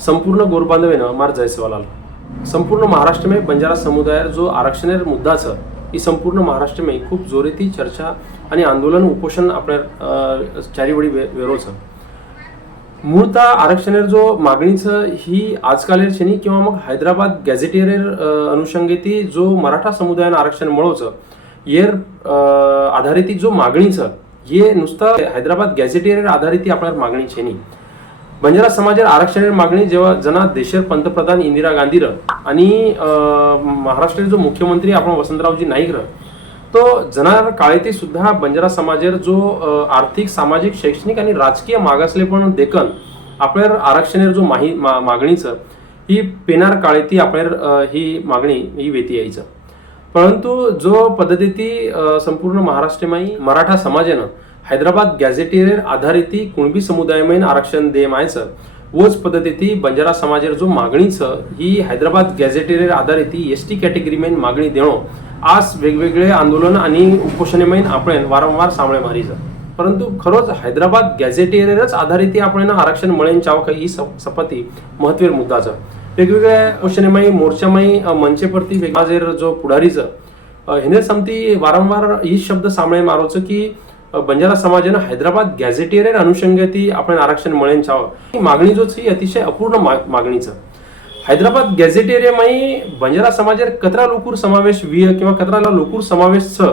संपूर्ण गोरबांधवेनं मार जयसवालाल संपूर्ण महाराष्ट्र में बंजारा समुदाय जो आरक्षण मुद्दा छ ही संपूर्ण महाराष्ट्र में खूप जोरेती चर्चा आणि आंदोलन उपोषण आपल्या चारीवडी वेरो छ। मूळतः आरक्षण जो मागणीच ही आजकालेर छेनी किंवा मग हैदराबाद गॅझेटियरेर अनुषंगेती जो मराठा समुदायानं आरक्षण मळोच येर आधारित जो मागणी छ ये नुसता हैदराबाद गॅझेटियरेर आधारित आपल्याला मागणी छेनी। बंजारा समाजेर आरक्षण मागणी जेव्हा जना देशेर पंतप्रधान इंदिरा गांधीर आणि महाराष्ट्र जो मुख्यमंत्री आपण वसंतरावजी नाईक तो जनार काळेती सुद्धा बंजारा समाजेर जो आर्थिक सामाजिक शैक्षणिक आणि राजकीय मागासलेपण देखन आपल्या आरक्षण जो मागणीच ही पेनार काळेती आपल्या ही मागणी ही वेती यायचं। परंतु जो पद्धती संपूर्ण महाराष्ट्रमाई मराठा समाजानं हैदराबाद गॅझेटियरेर आधारित कुणबी समुदायमयन आरक्षण दे मायचं वोच पद्धती बंजारा समाजेर जो मागणीच ही हैदराबाद गॅझेटियरेर आधारित एसटी कॅटेगरीमयन मागणी देणो आज वेगवेगळे आंदोलन आणि उपोषणेमयन आपण वारंवार सामळे मारीचं। परंतु खरोच हैदराबाद गॅझेटियरेरच आधारित आपण आरक्षण मळेन चाव ही सपती महत्त्वेर मुद्दाचं वेगवेगळ्या उपोषणेमय मोर्चामय मंचेपरती वेगवेगळा जो पुढारीचं हिने समती वारंवार ही शब्द सामळे मारोचं की बंजारा समाजानं हैदराबाद गॅझेटियरेर अनुषंगती आपण आरक्षण मळेन चाव ही मागणी जोच ही अतिशय अपूर्ण मागणीचं। हैदराबाद गॅझेटियरेमाई बंजारा समाजेर कतरा लोकूर समावेश विय किंवा कतरा लोकूर समावेश छ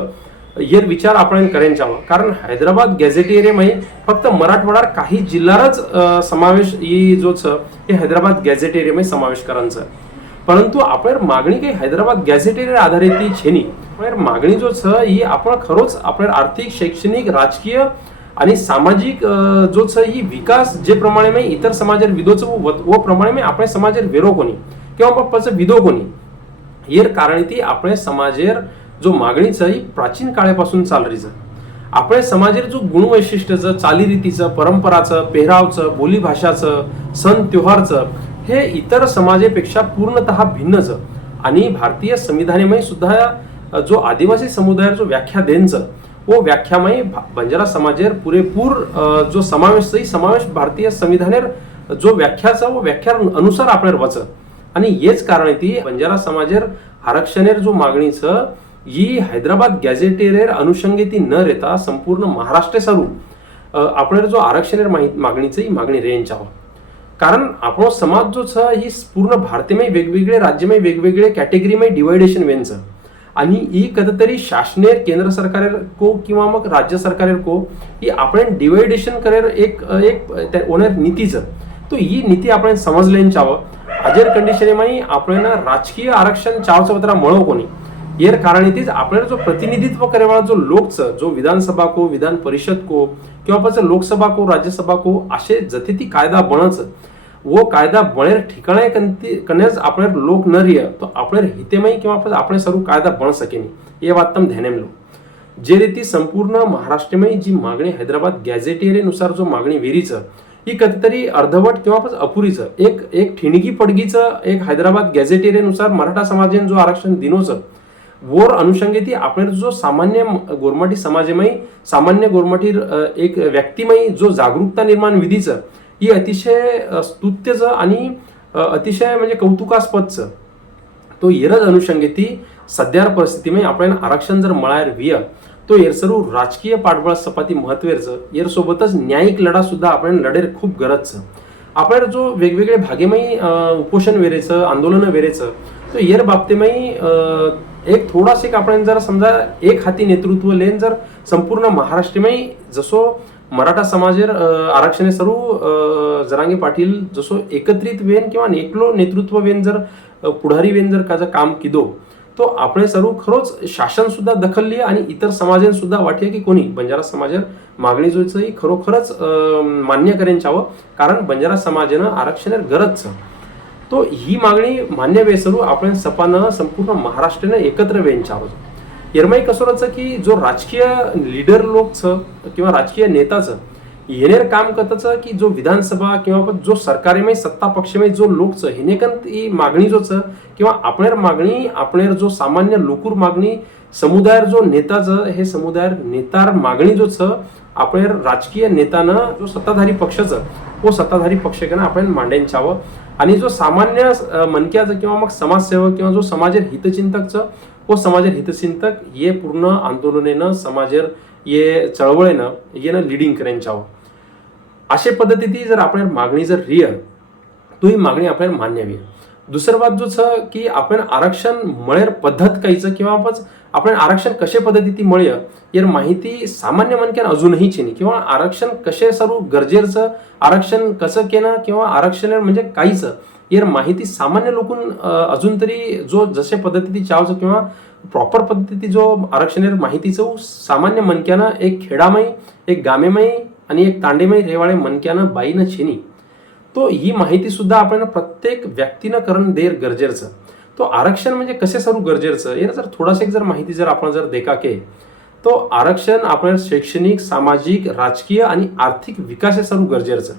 येर विचार आपण करेन चाव कारण हैदराबाद गॅझेटियरेमाई फक्त मराठवाडार काही जिल्हारच समावेश ही जो छ हे हैदराबाद गॅझेटियरेमाई समावेश करांचं। परंतु आपण मागणी काही हैदराबाद गॅझेटियरेर आधारित छेनी मागणी जो छ ही आपण खरोच आपल्या आर्थिक शैक्षणिक राजकीय आणि सामाजिक जो छ ही विकास जे प्रमाणे में इतर समाजेर विदोच वो प्रमाणे में आपण समाजेर वेरो कोणी किंवा मग पच विदो कोणी येर कारण ती आपण समाजेर जो मागणीच ही प्राचीन काळापासून चालरीचं आपण समाजेर जो गुणवैशिष्ट्यचं चालीरीतीचं परंपराचं पेहरावचं बोली भाषाचं सण त्योहारचं हे इतर समाजेपेक्षा पूर्णतः भिन्नच आणि भारतीय संविधानामध्ये सुद्धा जो आदिवासी समुदाय जो व्याख्या देनचं वो व्याख्यामय बंजारा समाजेर पुरेपूर जो समावेश भारतीय संविधानेर जो व्याख्याचा वो व्याख्या अनुसार आपल्याला वच आणि हेच कारण ती बंजारा समाजेर आरक्षणेर जो मागणीच ही हैदराबाद गॅझेटियरेर अनुषंगेती न रेता संपूर्ण महाराष्ट्र सरू आपल्याला जो आरक्षणेर मागणीच ही मागणी रेंज आहो कारण आपण समाज जो छ ही पूर्ण भारतीय वेगवेगळे राज्यमय वेगवेगळे कॅटेगरीमय डिवायडेशन वेनचं आणि ही कधीतरी शासनेर केंद्र सरकारेर को किंवा मग राज्य सरकारेर को ही आपण डिवायडेशन करेर एक ओनर नीतीचं तो ही नीती आपण समजलेन चावं हाजेर कंडिशनेमाई आपण राजकीय आरक्षण चावचवतरा मळो कोणी येर कारण इथेच आपल्याला जो प्रतिनिधित्व करेवाळा जो लोकचं जो विधानसभा को विधान परिषद को किंवा पच लोकसभा को राज्यसभा को असे जथे ती कायदा बनच वो कायदा बनेर ठिकाणे कन्याच आपण लोक न रिय तो आपण हितेमय किंवा आपण सर्व कायदा बन सकेनी ये बात तम ध्याने में लो। जे रीती संपूर्ण महाराष्ट्रमय जी मागणी हैदराबाद गॅझेटियरेनुसार जो मागणी वेरीचं ही कधीतरी अर्धवट किंवा अपुरीचं एक ठिणगी पडगीचं एक हैदराबाद गॅझेटियरेनुसार मराठा समाजाने जो आरक्षण दिनोचं वोर अनुषंगेती आपण जो सामान्य गोरमाटी समाजमय सामान्य गोरमाटी एक व्यक्तिमय जो जागरूकता निर्माण विधीचं ही अतिशय स्तुत्यचं आणि अतिशय म्हणजे कौतुकास्पदचं तो येरज अनुषंगेती सध्यार परिस्थितीमध्ये आपण आरक्षण जर मळायर विय तो येर सर्व राजकीय पाठबळ सपाती महत्त्वेचं येर सोबतच न्यायिक लढा सुद्धा आपण लढेर खूप गरजचं। आपल्याला जो वेगवेगळे भागेमय उपोषण वेरेचं आंदोलन वेरेचं तो येर बाबतेमय एक थोडासे आपण जर समजा एक हाती नेतृत्व लेन जर संपूर्ण महाराष्ट्रमय जसो मराठा समाजेर आरक्षणे सर्व जरांगे पाटील जसो एकत्रित वेन किंवा एकलो नेतृत्व वेन जर पुढारी वेन जर काचं काम किदो तो आपण सर्व खरोच शासन सुद्धा दखलली आणि इतर समाजान सुद्धा वाटले की कोणी बंजारा समाजेर मागणी जोच ही खरोखरच मान्य करेन चावं कारण बंजारा समाजानं आरक्षणेर गरजचं तो ही मागणी मान्य वेसरू आपण सपानं संपूर्ण महाराष्ट्रानं एकत्र वेन चावं। येरमाई कसोरचं की जो राजकीय लीडर लोकचं किंवा राजकीय नेताचं येणेर काम करताचं की जो विधानसभा किंवा जो सरकारीमय सत्ता पक्षमय जो लोकचं हिनेकन ही मागणी जोच किंवा आपणेर मागणी आपणेर जो सामान्य लोकूर मागणी समुदायर जो नेताचं हे समुदायर नेतार मागणी जोच आपणेर राजकीय नेतानं जो सत्ताधारी पक्षाचं वो सत्ताधारी पक्ष के ना आपण मांडेन चावं आणि जो सामान्य मनक्याचं किंवा मग समाजसेवक किंवा जो समाजेर हितचिंतकचं वो समाजेर हितचिंतक ये पूर्ण आंदोलनेनं समाजेर ये चळवळेनं येणं लिडिंग करेन चावं. अशा पद्धतीची जर आपण मागणी जर रिय तो ही मागणी आपल्याला मान्य हवी. दुसरं बात जो छ की आपण आरक्षण मळेर पद्धत काहीचं किंवा आपण आरक्षण कशा पद्धतीती मळय यार माहिती सामान्य मनक्यान अजूनही छेनी किंवा आरक्षण कसे सर्व गरजेचं आरक्षण कसं केलं किंवा आरक्षण म्हणजे काहीच यार माहिती सामान्य लोकून अजून तरी जो जसे पद्धतीती चावचं किंवा प्रॉपर पद्धती जो आरक्षण माहितीचं सामान्य मनक्यानं एक खेडामय एक गामेमय आणि एक तांडेमय रेवाळे मनक्यानं बाईनं छेनी. तो ही माहिती सुद्धा आपण प्रत्येक व्यक्तीनं करण देर गरजेचं. तो आरक्षण म्हणजे कसे सर्व गरजेचं यार जर थोडासा जर माहिती जर आपण जर देखा के तो आरक्षण आपण शैक्षणिक सामाजिक राजकीय आणि आर्थिक विकास सर्व गरजेचं.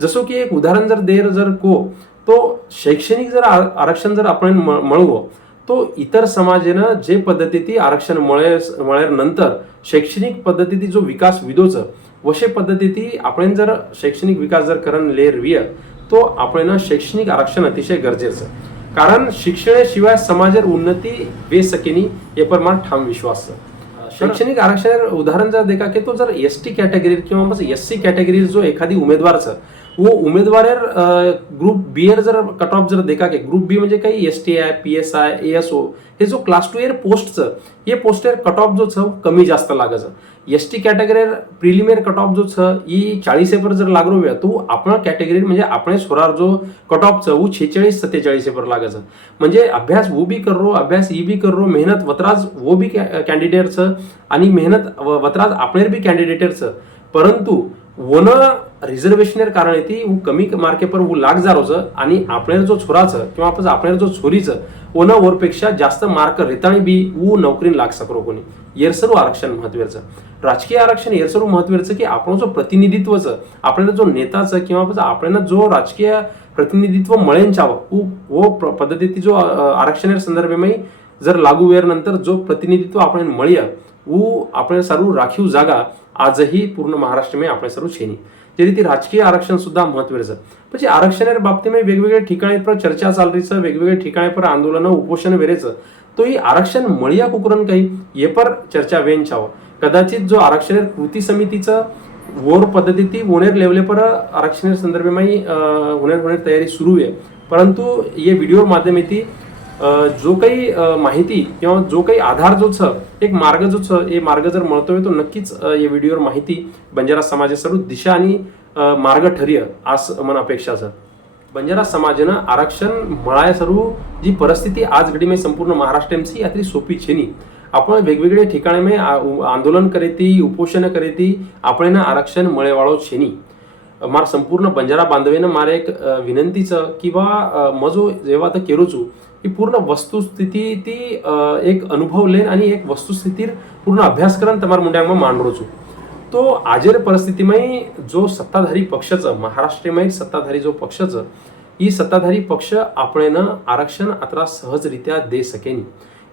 जसं की एक उदाहरण जर देर जर को तो शैक्षणिक जर आरक्षण जर आपण मळवो तो इतर समाजेनं जे पद्धतीती आरक्षण मळेर नंतर शैक्षणिक पद्धतीती जो विकास विदोचं वशे पद्धतीती आपण जर शैक्षणिक विकास जर करण लेरविय तो आपण शैक्षणिक आरक्षण अतिशय गरजेचं. कारण शिक्षणाशिवाय समाजेर उन्नती वे सकेनी हे पर मला ठाम विश्वास. शैक्षणिक आरक्षण उदाहरण जर देखा की तो जर एसटी कॅटेगरी किंवा एससी कॅटेगरी जो एखादी उमेदवारचं वो उमेदवार ग्रुप बी एर जर कट ऑफ जर देखा की ग्रुप बी म्हणजे काही STI PSI ASO हे जो क्लास 2 एर पोस्टचं हे पोस्ट एर कट ऑफ जो छ कमी जास्त लागायचं. ST category preliminary cut off जो छ ई 40 पर जर लागरो वे तो आपण कॅटेगरी म्हणजे आपण स्वरार जो कट ऑफ छ वो 46-47 पर लागायचं. म्हणजे अभ्यास वो भी कर रो अभ्यास ई भी कर रो मेहनत वतराज वो भी कॅन्डिडेट छ आणि मेहनत वतराज आपणेर भी कॅन्डिडेटर छ परंतु वन रिझर्वेशनेर कारण येते वो कमी मार्के पर वो लाग जारोचं आणि आपल्याला जो छोराचं किंवा आपल्याला जो छोरीचं वन वरपेक्षा जास्त मार्क रेताणी बी वो नोकरी लाग सकरो कोणी येरसरू आरक्षण महत्वाचं. राजकीय आरक्षण येरसरू महत्वाचं की आपण जो प्रतिनिधित्वचं आपल्याला जो नेताचं किंवा आपल्याला जो राजकीय प्रतिनिधित्व मळेन चावं वो पद्धती जो आरक्षण संदर्भामध्ये जर लागू वेर नंतर जो प्रतिनिधित्व आपण मळीय वो आपण सर्व राखीव जागा आजही पूर्ण महाराष्ट्रामध्ये आपल्या सर्व छेनी. जे रीती राजकीय आरक्षण सुद्धा महत्वाचं. म्हणजे आरक्षणाच्या बाबतीमध्ये वेगवेगळ्या ठिकाणी पर चर्चा चालरीचं वेगवेगळ्या ठिकाणी पर आंदोलन उपोषण वेरेचं तो ही आरक्षण मळिया कुकरण काही ये पर चर्चा वेन छावं. कदाचित जो आरक्षण कृती समितीचं वोर पद्धती ओनेर लेवले पर आरक्षण संदर्भामध्ये होणार तयारी सुरू आहे. परंतु ये व्हिडिओ माध्यमेती जो काही माहिती किंवा जो काही आधार जो छ एक मार्ग जो छ हे मार्ग जर मळतोय तो नक्कीच या व्हिडिओवर माहिती बंजारा समाजा सर्व दिशा आणि मार्ग ठरिय असं मन अपेक्षा छ. बंजारा समाजानं आरक्षण मळाय सर्व जी परिस्थिती आज घडीमध्ये संपूर्ण महाराष्ट्राची यात्री सोपी छेनी. आपण वेगवेगळ्या ठिकाणी आंदोलन करेती उपोषण करेती आपण आरक्षण मळेवाळो छेनी. मार संपूर्ण बंजारा बांधवेनं मारे एक विनंतीचं किंवा मजो जेव्हा तर केरोचू ही पूर्ण वस्तुस्थिती ती एक अनुभव लेन आणि एक वस्तुस्थितीर पूर्ण अभ्यास करून तमार मुंड्यांना मांडरोचू. तो आजेर परिस्थितीमध्ये जो सत्ताधारी पक्षचं महाराष्ट्रामध्ये सत्ताधारी जो पक्षचं ही सत्ताधारी पक्ष आपण आरक्षण आता सहजरित्या दे सकेनी.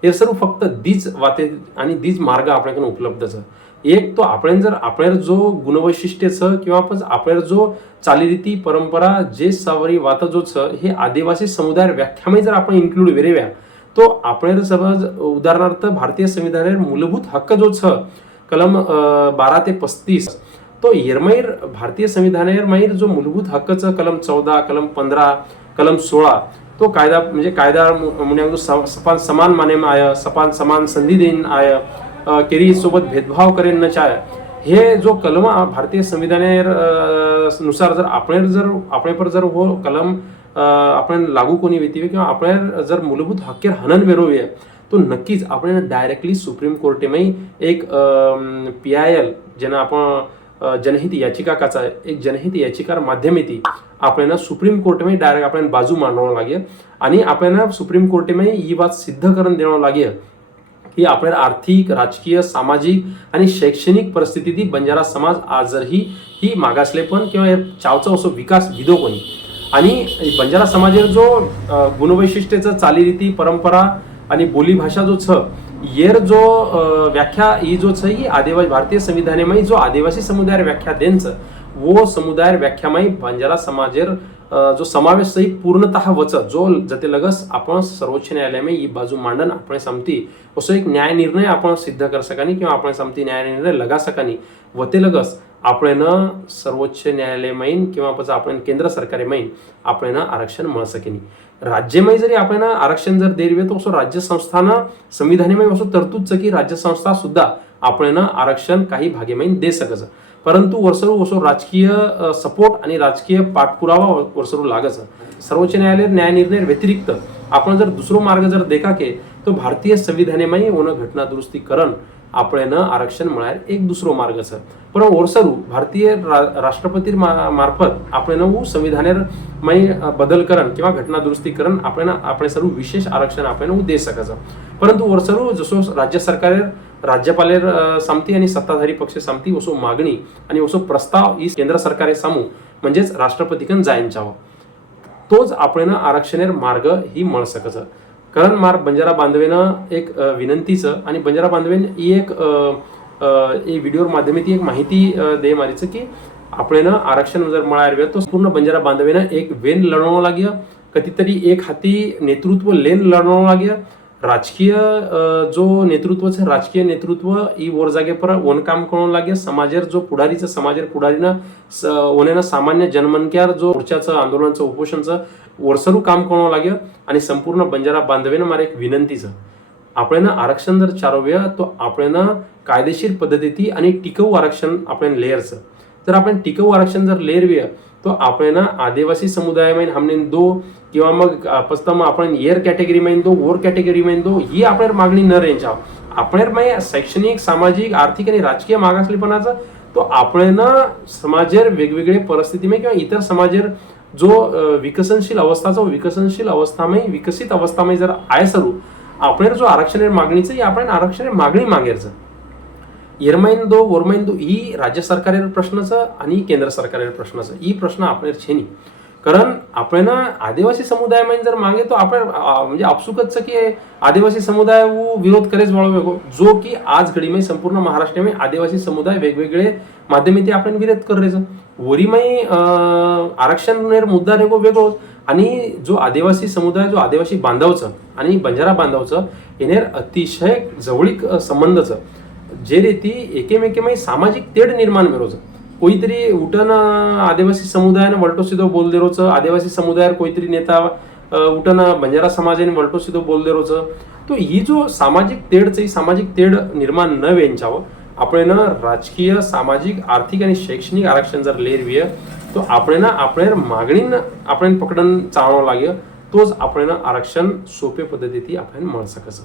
हे सर्व फक्त दीज वाते आणि दीज मार्ग आपल्याकडे उपलब्धच. एक तो आपण जर आपल्याला जो गुणवैशिष्ट्यचं किंवा आपल्याला जो चालीरीती परंपरा जे सावरी वात जो छ हे आदिवासी समुदाय व्याख्यामध्ये जर आपण इन्क्लूड वेरेव्या तो आपण समज उदाहरणार्थ भारतीय संविधानावर मूलभूत हक्क जो छ कलम 12 ते 35 तो येरमैर भारतीय संविधानावर जो मूलभूत हक्कचं कलम 14 कलम 15 कलम 16 तो कायदा म्हणजे कायदा म्हणजे समान माने आय समान संधी देईन आय केरी सोबत भेदभाव करेन न चाहे हे जो कलम भारतीय संविधानानुसार जर आपण पर जर हो कलम आपण लागू कोणी वेतीवे किंवा आपण जर मूलभूत हक्केर हनन वेरोवे तो नक्कीच आपण डायरेक्टली सुप्रीम कोर्टेमध्ये एक PIL ज्यांना आपण जनहित याचिकाचा एक जनहित याचिकार माध्यमेती आपल्याला सुप्रीम कोर्टमध्ये डायरेक्ट आपण बाजू मांडवावं लागेल आणि आपल्याला सुप्रीम कोर्टमध्ये ही बात सिद्ध करून देणं लागेल की आपल्याला आर्थिक राजकीय सामाजिक आणि शैक्षणिक परिस्थिती बंजारा समाज आजही ही मागासलेपण किंवा चावचा असो विकास विदो कोणी आणि बंजारा समाजावर जो गुणवैशिष्ट्याचं चालीरीती परंपरा आणि बोलीभाषा जो छ येर जो व्याख्या ही जो छ ही आदिवासी भारतीय संविधानामध्ये जो आदिवासी समुदाय व्याख्या देनच वो समुदाय व्याख्यामाई बंजारा समाजेर जो समावेश सही पूर्णतः वच जो जते लगस आपण सर्वोच्च न्यायालय में ये बाजू मांडन आपण समती असो एक न्याय निर्णय आपण सिद्ध कर सकानी किंवा आपण समती न्याय निर्णय लगा सकानी वते लगस आपण सर्वोच्च न्यायालय मैन किंवा आपण केंद्र सरकारी मैन आपण आरक्षण मिळ सकेनी राज्यमय जरी आपण आरक्षण जर देरवे तो असो राज्य संस्थाना संविधानमय असो तरतूद की राज्य संस्था सुद्धा आपण आरक्षण काही भागेमैन दे सकच परंतु वर्षरू असो राजकीय सपोर्ट आणि राजकीय पाठपुरावा वर्षरू लागच सर्वोच्च न्यायालय न्याय निर्णय व्यतिरिक्त आपण जर दुसरो मार्ग जर देखा के तो भारतीय संविधानमय ओन घटना दुरुस्ती करण आपण आरक्षण मिळार एक दुसरो मार्ग छ पण वर्षरू भारतीय राष्ट्रपती मार्फत आपण संविधानमय बदल करण किंवा घटना दुरुस्ती करण आपण सर्व विशेष आरक्षण आपण दे सकच परंतु वर्षरू जसो राज्य सरकार राज्यपालेर सामती आणि सत्ताधारी पक्ष सामती वसो मागणी आणि वसो प्रस्ताव ई केंद्र सरकारे सामू म्हणजेच राष्ट्रपतीकन जायंचाव तोच आपण आरक्षणेर मार्ग ही मिळ सकच कारण मार बंजारा बांधवेनं एक विनंतीचं आणि बंजारा बांधवेन ही एक व्हिडिओ माध्यमात एक माहिती दे मारीचं की आपण आरक्षण जर मिळावे तो पूर्ण बंजारा बांधवेनं एक वेन लढवणं लाग्य कधीतरी एक हाती नेतृत्व लेन लढवणं लाग्य राजकीय जो नेतृत्वचं राजकीय नेतृत्व ई वर जागे पर वन काम करून लागे समाजेर जो पुढारीचं समाजेर पुढारीनं ओनेनं सामान्य जनमनक्यार जो मोर्चाचं आंदोलनाचं उपोषणचं वर्षरू काम करून लागे आणि संपूर्ण बंजारा बांधवेनं मारे एक विनंतीचं आपण आरक्षण जर चारव्य तो आपण कायदेशीर पद्धती आणि टिकाऊ आरक्षण आपण लेअरचं जर आपण टिकाऊ आरक्षण जर लेरवे तो आपण आदिवासी समुदाय में हमने दो किंवा मग पस्तम आपण एअर कॅटेगरी में दो ओर कॅटेगरी में दो ही आपण मागणी न रेंज आपण शैक्षणिक सामाजिक आर्थिक आणि राजकीय मागासलेपणाचा तो आपण समाजेर वेगवेगळे परिस्थिती में किंवा इतर समाजेर जो विकसनशील अवस्था में विकसित अवस्था में जर आय सरू आपण जो आरक्षण मागणीचं आपण आरक्षण मागणी मागेरचं येरमाइन दो वरमाइन दो ही राज्य सरकारेर प्रश्नाचं आणि केंद्र सरकारेर प्रश्नाचं ही प्रश्न आपण छेनी कारण आपण आदिवासी समुदाय में जर मागे तो आपण म्हणजे आपसुकच की आदिवासी समुदाय वो विरोध करेच वळवेगो जो की आज घडी में संपूर्ण महाराष्ट्र में आदिवासी समुदाय वेगवेगळे माध्यमांती आपण विरोध कररेच वरीमय आरक्षण मुद्दा रेगो वेगळो आणि जो आदिवासी समुदाय जो आदिवासी बांधवचं आणि बंजारा बांधवचं येणेर अतिशय जवळीक संबंधचं जे रीती एकेमेकेमय सामाजिक तेढ निर्माण करोच कोईतरी उठन आदिवासी समुदायाने वलटो सिधो बोल देरोच आदिवासी समुदायार कोईतरी नेता उठन बंजारा समाजाने वलटो सिधो बोल देरोच तो ही जो सामाजिक तेढ निर्माण न वेंचावं आपण राजकीय सामाजिक आर्थिक आणि शैक्षणिक आरक्षण जर लेरवीय तो आपण मागणी आपण पकडन चालवं लागे तोच आपण आरक्षण सोपे पद्धतीने आपण मिळ सकच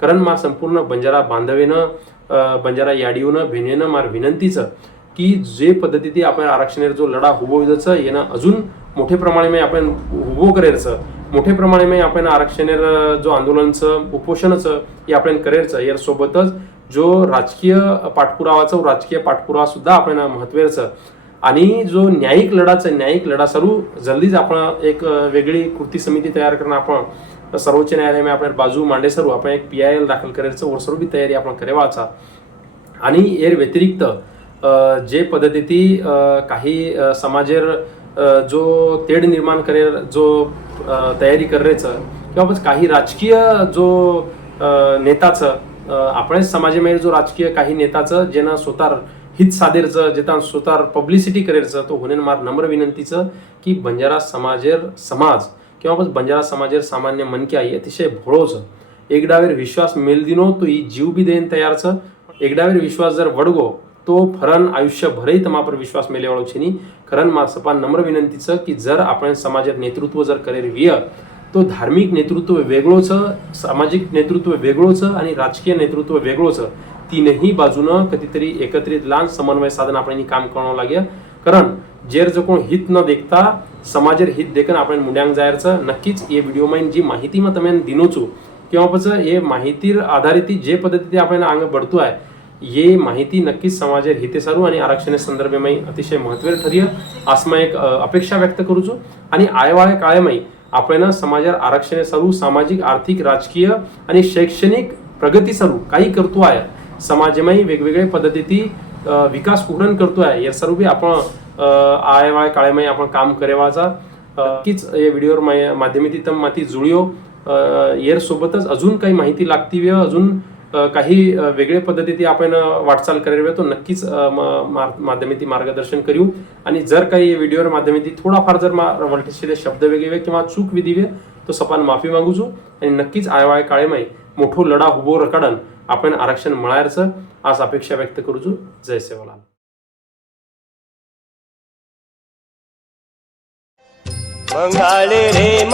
कारण मा संपूर्ण बंजारा बांधवेनं बंजारा याडीवनं भेनेनं मार विनंतीचं की जे पद्धतीने आपण आरक्षणावर जो लढा उभो जायचं येणं अजून मोठे प्रमाणे आपण उभो करायचं मोठे प्रमाणे आपण आरक्षणावर जो आंदोलनचं उपोषणाचं हे आपण करायचं या सोबतच जो राजकीय पाठपुरावा सुद्धा आपण महत्त्वाचं आणि जो न्यायिक लढा सरू जल्दीच आपण एक वेगळी कृती समिती तयार करणं आपण सर्वोच्च न्यायालय में आपण बाजू मांडे सरू आपण एक PIL दाखल करायचं वर सर्व तयारी आपण करेवाचा आणि एर व्यतिरिक्त जे पद्धती काही समाजेर जो तेढ निर्माण करेल जो तयारी करायचं किंवा काही राजकीय जो नेताचं आपण समाजामध्ये जो राजकीय काही नेताचं ज्यांना स्वतः हित साधेरचं जेता स्वतः पब्लिसिटी करायचं तो होणे मार नम्र विनंतीचं की बंजारा समाज किंवा बंजारा समाजेर सामान्य मनक्या ही अतिशय भोळोच एकडावेर विश्वास मेल दिनो तो ही जीव बी देन तयारचं एकडावेर विश्वास जर वडगो तो फरण आयुष्यभरही तमापर विश्वास मेलेवाळो छेनी खरन मा सपा नम्र विनंतीचं की जर आपण समाजात नेतृत्व जर करेल विय तो धार्मिक नेतृत्व वेगळोच सामाजिक नेतृत्व वेगळोच आणि राजकीय नेतृत्व वेगळोच तीनही बाजूनं कधीतरी एकत्रित लान समन्वय साधन आपण काम करणं लागे कारण जेर जो कोण हित न देखता समाजेर हित देखन आपण मुंड्यांग जायरचं नक्कीच ये व्हिडिओ माइन जी माहिती मग तमेन दिनोचू किंवा पच हे माहितीर आधारित जे पद्धती आपण आंग बढतोय ये माहिती नक्कीच समाजेर हिते सारू आणि आरक्षण संदर्भमय अतिशय महत्त्वाचं ठरिय आसमा एक अपेक्षा व्यक्त करूचो आणि आयवाळे काळेमय आपण समाजेर आरक्षण सारू सामाजिक आर्थिक राजकीय आणि शैक्षणिक प्रगती सारू काही करतो आहे समाजमय वेगवेगळे पद्धती विकास कुरण करतो आहे या सर्व आपण आय वाय काळेमाई आपण काम करेवाचा नक्कीच हे व्हिडिओवर माध्यमाती तम माती जुळियो येर सोबतच अजून काही माहिती लागती व अजून काही वेगळ्या पद्धतीने आपण वाटचाल करावी तो नक्कीच माध्यमाती मार्गदर्शन करू. आणि जर काही व्हिडिओवर माध्यमाती थोडाफार जर वलटेशीले शब्द वेगळे किंवा चूक विधिवे तो सपान माफी मागू छू. आणि नक्कीच आय वाय काळेमाई मोठो लढा उभो रकाडन आपण आरक्षण मिळायचं आज अपेक्षा व्यक्त करू छू. जय सेवालाल. मंगाळे रे